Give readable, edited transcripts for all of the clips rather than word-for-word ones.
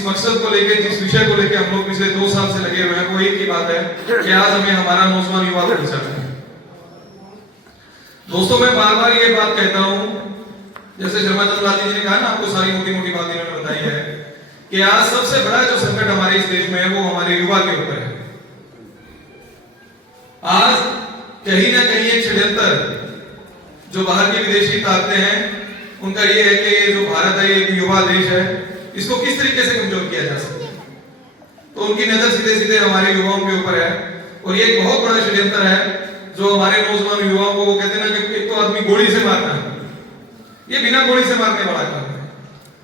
जिस मकसद को लेके, जिस विषय को लेके हम लोग पिछले 2 साल से लगे हुए हैं, वो एक ही बात है कि आज हमें हमारा नौजवान युवा को बचाना है। दोस्तों, मैं बार बार ये बात कहता हूं, जैसे शर्मा चंद लाल जी ने कहा ना, आपको सारी मोटी मोटी बातें इन्होंने बताई है कि आज सबसे बड़ा जो संकट हमारे इस देश में है वो हमारे युवा के ऊपर है। आज कहीं ना कहीं एक षड्यंत्र जो बाहर की विदेशी ताकतें हैं उनका ये है कि ये जो भारत है, एक युवा देश है, इसको किस तरीके से कमजोर किया जा सकता है। तो उनकी नजर सीधे सीधे हमारे युवाओं के ऊपर है और ये एक बहुत बड़ा षड्यंत्र है जो हमारे नौजवान युवाओं को, वो कहते हैं ना कि एक तो आदमी गोली से मारना है, ये बिना गोली से मारने वाला काम है,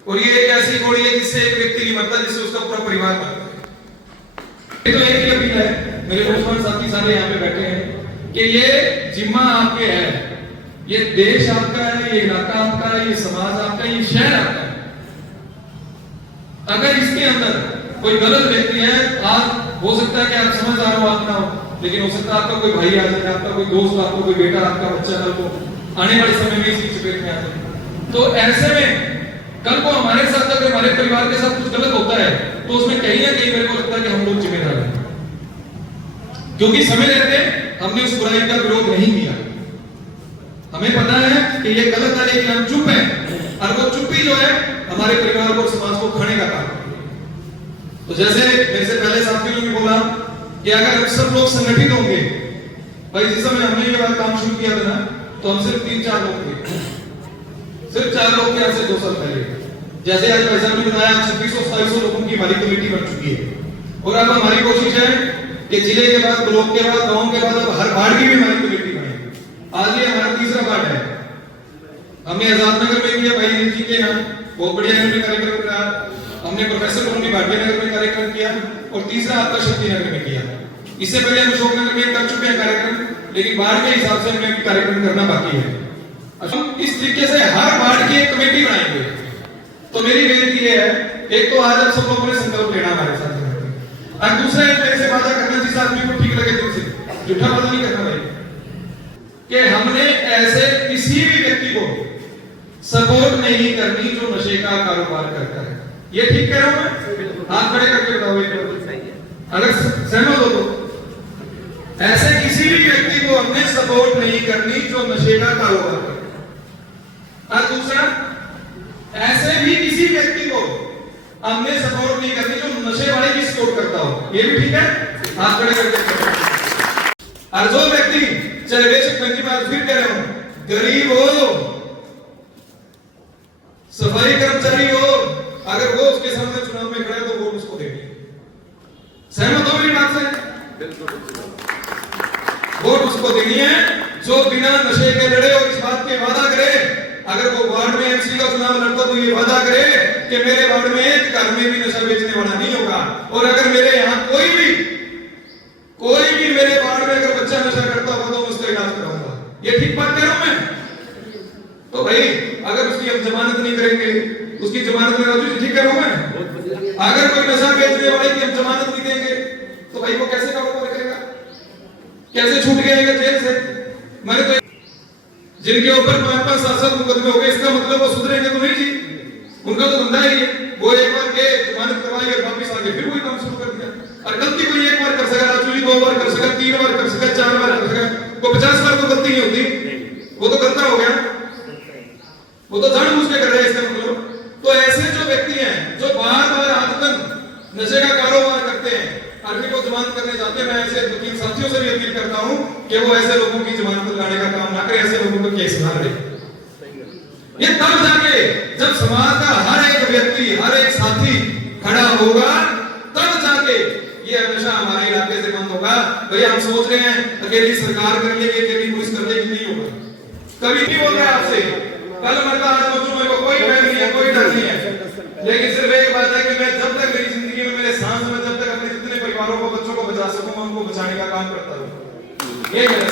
और ये एक ऐसी गोली है जिससे एक व्यक्ति नहीं मरता, जिससे उसका पूरा परिवार मरता है। तो एक ही अपील है मेरे नौजवान साथी सारे यहाँ पे बैठे हैं कि ये जिम्मा आपके है, ये देश आपका है, ये इलाका आपका है, ये समाज आपका है, ये शहर आपका है। अगर इसके अंदर कोई गलत व्यक्ति है, आज हो सकता है कि आप समझदार हो, आप ना हो, लेकिन हो सकता है आपका कोई भाई आ जाए, आपका कोई दोस्त, आपका कोई बेटा, आपका बच्चा कल को आने वाले समय में इसकी चपेट में आ जाए। तो ऐसे में कल को हमारे साथ, अगर हमारे परिवार के साथ कुछ गलत होता है तो उसमें कहीं ना कहीं मेरे को लगता है कि हम लोग जिम्मेदार हैं, क्योंकि समय रहते हमने उस बुराई का विरोध नहीं किया। हमें पता है कि ये गलत है, लेकिन हम चुप हैं, और वो चुप्पी जो है हमारे परिवार और समाज को खाने का काम। तो जैसे मेरे से पहले साथियों ने बोला कि अगर हम सब लोग संगठित होंगे, भाई जिस समय हमने ये वाला काम शुरू किया था ना, तो हम सिर्फ 3-4 लोग थे, सिर्फ 4 लोग थे आज से 2 साल पहले। जैसे आज भाई साहब ने बताया 2600-2700 लोगों की हमारी कमेटी बन चुकी है, और अब हमारी कोशिश है कि जिले के बाद, ब्लॉक के बाद, गांव के बाद, अब हर वार्ड की भी हमारी कमेटी बने। आज ये हमारा 3रा वार्ड है। हमने आजाद नगर में किया, भाई नील जी के यहाँ बहुत बढ़िया इन्होंने कार्यक्रम किया, हमने प्रोफेसर उन्होंने भाटिया नगर में कार्यक्रम किया, और 3रा आपका शक्ति नगर में किया। इससे पहले हम अशोक नगर में कर चुके हैं कार्यक्रम, लेकिन वार्ड के हिसाब से हमें कार्यक्रम करना बाकी है। हम इस तरीके से हर वार्ड की एक कमेटी बनाएंगे। तो मेरी बेनती ये है, एक तो आज आप सब लोगों ने संकल्प लेना हमारे साथ, और दूसरा एक मेरे से वादा करना, जिस आदमी को ठीक लगे दिल से, झूठा वादा नहीं करना भाई, कि हमने ऐसे किसी भी व्यक्ति को सपोर्ट नहीं करनी जो नशे का कारोबार करता है। ये ठीक कह रहा हूं मैं? हाथ खड़े करके बताओ अगर सहमत हो तो। ऐसे किसी भी व्यक्ति को हमने सपोर्ट नहीं करनी जो नशे का कारोबार करता है। और दूसरा, ऐसे भी किसी व्यक्ति को हमने सपोर्ट नहीं करनी जो नशे वाले की सपोर्ट करता हो। ये भी ठीक है? हाथ खड़े करके। और जो व्यक्ति, चाहे बेशक मैं फिर कह रहा हूं, गरीब हो, सफाई कर्मचारी हो, अगर वो उसके सामने चुनाव में खड़ा है तो वोट उसको देंगे। सहमत हो मेरी बात से? बिल्कुल। वोट उसको देनी है जो बिना नशे के लड़े और इस बात के वादा करे, अगर वो वार्ड में एमसी का चुनाव लड़ता तो ये वादा करे कि मेरे वार्ड में एक घर में भी नशा बेचने वाला नहीं होगा, और अगर मेरे यहाँ कोई भी मेरे वार्ड में अगर बच्चा नशा करता होगा तो उसका इलाज कराऊंगा। ये ठीक बात कह रहा हूं मैं? तो भाई अगर उसकी हम जमानत नहीं करेंगे, उसकी जमानत में राजू ठीक कह रहा हूं मैं? अगर कोई नशा बेचने वाले की हम जमानत नहीं देंगे तो भाई वो कैसे कारोबार करेगा, कैसे छूट जाएगा जेल से? मैंने तो जिनके ऊपर 5-5-7 मुकदमे हो गए, इसका मतलब वो सुधरेंगे तो नहीं जी, उनका तो धंधा ही है। वो एक बार के जमानत करवाई और वापस आ गए, फिर वही काम शुरू कर दिया। और गलती कोई एक बार कर सका, राजू 2 बार कर सका, 3 बार कर सका, 4 बार कर सका, वो 50 बार तो गलती नहीं होती, वो तो गलता हो गया, वो तो जानबूझ के कर रहे हैं इसका मतलब। तो ऐसे जो व्यक्ति हैं जो बार-बार आदतन नशे का कारोबार करते हैं, आदमी को जमानत करने जाते हैं, मैं ऐसे वकील साथियों से भी अपील करता हूं कि वो ऐसे लोगों की जमानत दिलाने का काम ना करें, ऐसे लोगों को केस ना लड़े। ये तब जाके जब समाज का हर एक व्यक्ति, हर एक साथी खड़ा होगा, तब जाके ये नशा हमारे इलाके से बंद होगा। भैया हम सोच रहे हैं अकेली सरकार कर लेगी, अकेली पुलिस कर लेगी, नहीं होगा। कभी नहीं बोल रहा आपसे, कल मरता आज सोचूं, मेरे को कोई भय नहीं है, कोई डर नहीं है, लेकिन सिर्फ एक बात है कि मैं जब तक मेरी जिंदगी में, मेरे सांस में, जब तक अपने जितने परिवारों को, बच्चों को बचा सकूं, मैं उनको बचाने का काम करता रहूं। ये मेरा